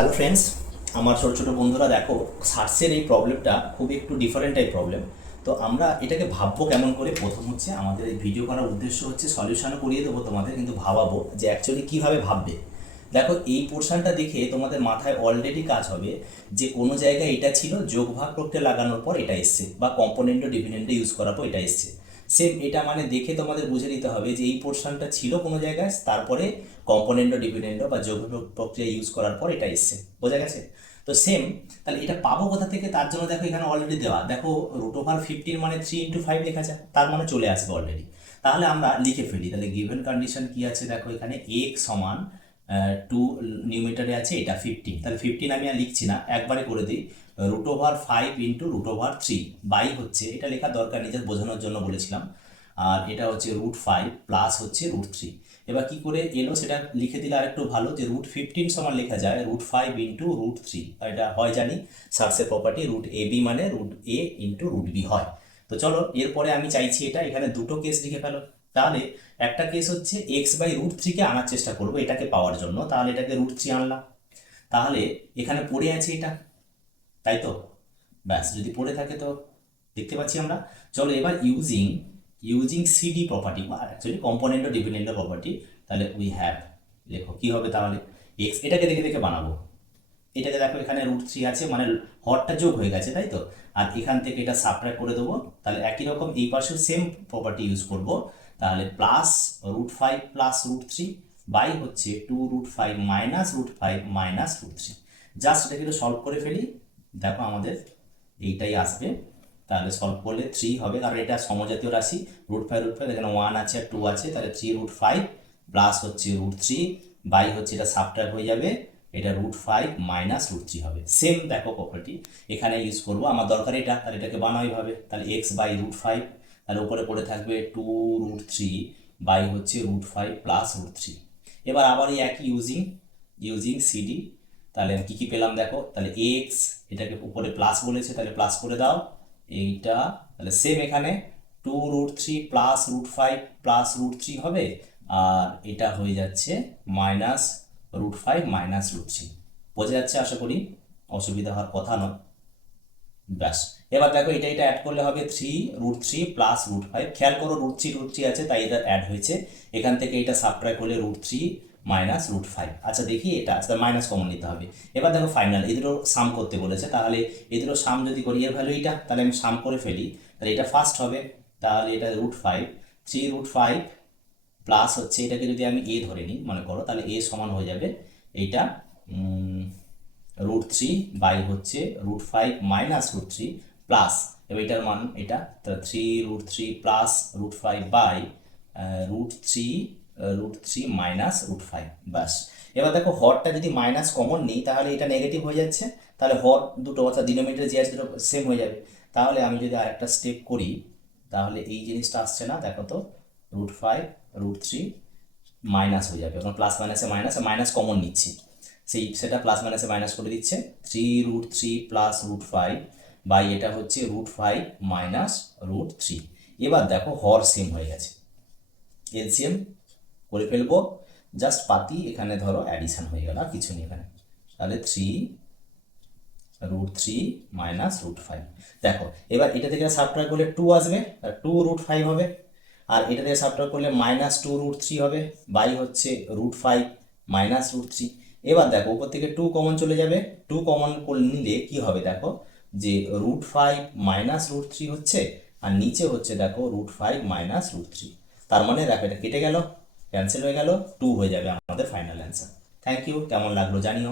Hello friends, আমার ছোটো ছোটো বন্ধুরা দেখো, সার্চের এই প্রবলেমটা খুবই একটু ডিফারেন্ট টাইপ প্রবলেম। তো আমরা এটাকে ভাববো কেমন করে। প্রথম হচ্ছে আমাদের এই ভিডিও করার উদ্দেশ্য হচ্ছে সলিউশনও করিয়ে দেবো তোমাদের, কিন্তু ভাবাবো যে অ্যাকচুয়ালি কীভাবে ভাববে। দেখো, এই পোর্শনটা দেখে তোমাদের মাথায় অলরেডি কাজ হবে যে কোনো জায়গায় এটা ছিল, যোগ ভাগ প্রক্রিয়া লাগানোর পর এটা এসছে, বা কম্পোনেন্ট ও ডিপেন্ডেন্টে ইউজ করার পর এটা এসছে। সেম এটা মানে দেখে তোমাদের বুঝে নিতে হবে যে এই পোর্শনটা ছিল কোনো জায়গায়, তারপরে কম্পোনেন্ট ও ডিপেন্ডেন্ট বা যোগ ভাগ প্রক্রিয়া ইউজ করার পর এটা এসছে। বোঝা গেছে? তো সেম, তাহলে এটা পাবো কোথা থেকে? তার জন্য দেখো এখানে অলরেডি দেওয়া, দেখো √15 মানে 3 × 5 লেখা যায়, তার মানে চলে আসবে অলরেডি। তাহলে আমরা লিখে ফেলি। তাহলে গিভেন কন্ডিশন কি আছে দেখো, এখানে x সমান 2, নিউমিটারে আছে এটা 15। তাহলে 15 আমি আর লিখছি না, একবারে করে দিই। √5 × √3 বাই হচ্ছে, এটা লেখার দরকার নেই, জাস্ট বোঝানোর জন্য বলেছিলাম। আর এটা হচ্ছে √5 প্লাস হচ্ছে √3। এবার কি করে এলো সেটা লিখে দিলে আরেকটু ভালো, যে √15 সমান লেখা যায় √5 × √3। এটা হয় জানি, সার্চের প্রপার্টি √ab মানে √a × √b হয়। তো চলো, এরপরে আমি চাইছি এটা এখানে দুটো কেস লিখে ফেলো। তাহলে একটা কেস হচ্ছে x/√3 আনার চেষ্টা করবো এটাকে পাওয়ার জন্য, তাহলে এটাকে √3 আনলাম। তাহলে এখানে পড়ে আছে এটা, তাই তো? ব্যাস, যদি পড়ে থাকে তো দেখতে পাচ্ছি আমরা। চলো এবার ইউজিং ইউজিং সিডি প্রপার্টি, বা অ্যাকচুয়ালি কম্পোনেন্ট ও ডিপেন্ডেন্ট প্রপার্টি, তাহলে উই হ্যাভ, লেখো কি হবে তাহলে। এক্স এটাকে দেখে দেখে বানাবো। এটাকে দেখো এখানে √3 আছে, মানে হরটা যোগ হয়ে গেছে, তাই তো? আর এখান থেকে এটা সাবট্রাক্ট করে দেবো। তাহলে একই রকম এই পাশেও সেম প্রপার্টি ইউজ করব। তাহলে প্লাস √5 প্লাস √3 বাই হচ্ছে 2√5 মাইনাস √5 মাইনাস √3। জাস্ট এটাকে একটু সলভ করে ফেলি। দেখো আমাদের এইটাই আসবে। তাহলে সলভ করলে 3 হবে, কারণ এটা সমজাতীয় রাশি। √5 এখানে 1 আছে আর 2 আছে, তাহলে 3√5 প্লাস হচ্ছে √3 বাই হচ্ছে এটা সাবট্রাক্ট হয়ে যাবে, এটা √5 মাইনাস √3 হবে। সেম দেখো প্রপার্টি এখানে ইউজ করবো, আমার দরকার এটা। তাহলে এটাকে বানাই ভাবে, তাহলে x/√5, তাহলে উপরে পড়ে থাকবে 2√3 বাই হচ্ছে √5 প্লাস √3। এবার আবার এই একই ইউজিং সিডি। তাহলে কি কি পেলাম দেখো, তাহলে এক্স, এটাকে উপরে প্লাস বলেছে, তাহলে প্লাস করে দাও এইটা। তাহলে সেম এখানে 2√3 প্লাস √5 প্লাস √3 হবে, আর এটা হয়ে যাচ্ছে মাইনাস √5 মাইনাস √3। বোঝা যাচ্ছে আশা করি, অসুবিধা হওয়ার কথা নয়। ব্যাস, এবার দেখো এটা এটা অ্যাড করলে হবে 3√3 প্লাস √5। খেয়াল করো √3 আছে, তাই এটা অ্যাড হয়েছে। এখান থেকে এটা সাবট্রাক্ট করলে √3 মাইনাস √5। আচ্ছা দেখি, এটা আচ্ছা মাইনাস কমন নিতে হবে। এবার দেখো ফাইনাল, এদেরও সাম করতে বলেছে, তাহলে এদেরও সাম যদি করি, এর ভ্যালু এইটা, তাহলে আমি সাম করে ফেলি। তাহলে এটা ফার্স্ট হবে, তাহলে এটা √5, 3√5 প্লাস হচ্ছে, এটাকে যদি আমি এ ধরে নিই মনে করো, তাহলে এ সমান হয়ে যাবে এইটা √3 বাই হচ্ছে √5 মাইনাস √3 প্লাস, এবার এটার মান এটা, তাহলে 3√3 প্লাস √5 বাই √3 √3 মাইনাস √5। ব্যাস, এবার দেখো হরটা যদি মাইনাস কমন নিই, তাহলে এটা নেগেটিভ হয়ে যাচ্ছে। তাহলে হর দুটো, অর্থাৎ ডিনোমিনেটর যে আছে দুটো সেম হয়ে যাবে। তাহলে আমি যদি আরেকটা স্টেপ করি, তাহলে এই জিনিসটা আসছে না, দেখো তো, √5 √3 মাইনাস হয়ে যাবে, এখন প্লাস মাইনাসে মাইনাস, মাইনাস কমন নিচ্ছি, সেটা প্লাস মাইনাসে মাইনাস করে দিচ্ছে। 3√3 প্লাস √5 বাই এটা হচ্ছে √5 মাইনাস √3। এবার দেখো হর সেম হয়ে গেছে, এলসিএম করে ফেলবো। জাস্ট পাতি এখানে ধরো অ্যাডিশন হয়ে গেল, আর কিছু নেই এখানে। তাহলে 3√3 মাইনাস √5। দেখো এবার এটা থেকে সাবট্রাক্ট করলে 2 আসবে, 2√5 হবে। আর এটা থেকে সাবট্রাক্ট করলে মাইনাস 2√3 হবে, বাই হচ্ছে √5 মাইনাস √3। এবার দেখো উপর থেকে 2 কমন চলে যাবে, 2 কমন নিলে কি হবে দেখো, যে √5 মাইনাস √3 হচ্ছে, আর নিচে হচ্ছে দেখো √5 মাইনাস √3। তার মানে দেখো এটা কেটে গেল, ক্যান্সেল হয়ে গেল, 2 হয়ে যাবে আমাদের ফাইনাল অ্যান্সার। থ্যাংক ইউ, কেমন লাগলো জানিও।